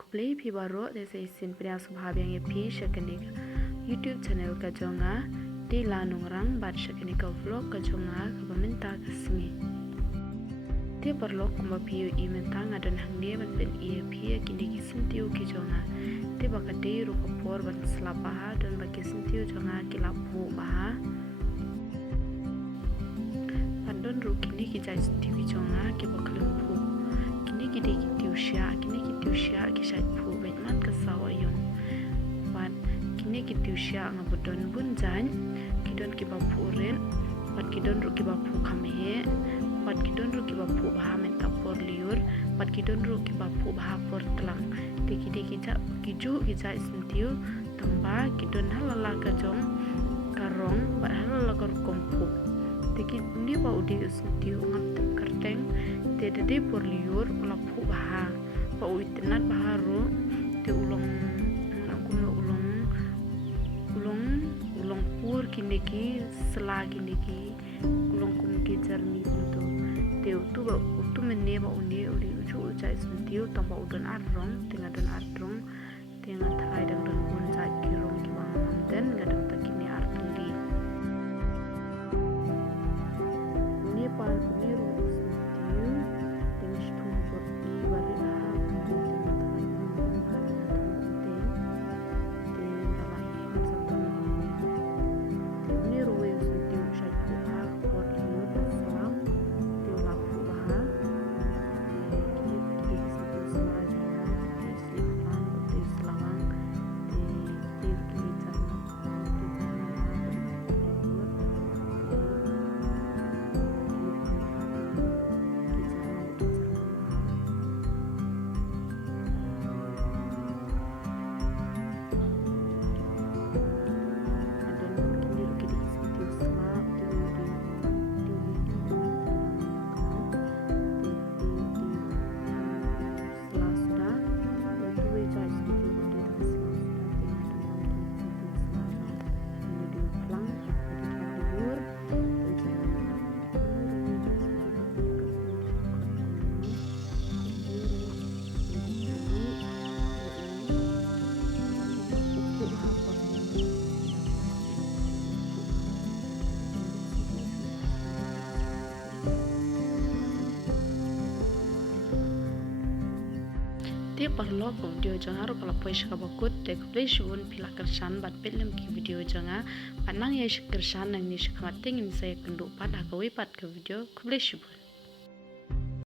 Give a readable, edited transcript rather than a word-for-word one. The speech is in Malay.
kublai pi baro desa isin pria subhab yang epi shakani YouTube channel ka jonga di lanungrang bat shakani ka vlog ka jonga ka paminta kasmi dia perlu kumba piu imenta ngadan hangde ban ben ia pia kini kisentiu ki jonga dia bakade ru kapor ban selapaha dan bagi sentiu jonga kilapu baha pandon ru kini ki jai sentiu ki jonga ki bakalumpu kini ki tiusya ki syait pu ben man kasawa yong ban kini ki tiusya ngabudon bunjan kidon ki bapu ren bat kidon ru ki bapu kamehe bat kidon ru ki bapu baha menta por liur bat kidon ru ki bapu baha por telang diki ja kiju ja sentiu tamba kidon halala ka jong karong bat halala ka kompu diki ni ba udi sentiu ngat kerteng de por liur lapu baha ba uitenat baharu te ulong pur kiniki selagi niki ulong kumki jarni untuk teu tu menne ba undi uri ucu ucai sentiu tamba udon adrong tengah thai dang pun cai kirong ki bang dan gadang takini artundi ni pan niru sentiu tengah stung borti barila dia perlu video jangan rupa lapis kabakut dek pleshun pilak kersan bat pelem ki video jangan panang ya kersan nang ni shakating ini saya kenduk pada kawi pat ke video kubleshun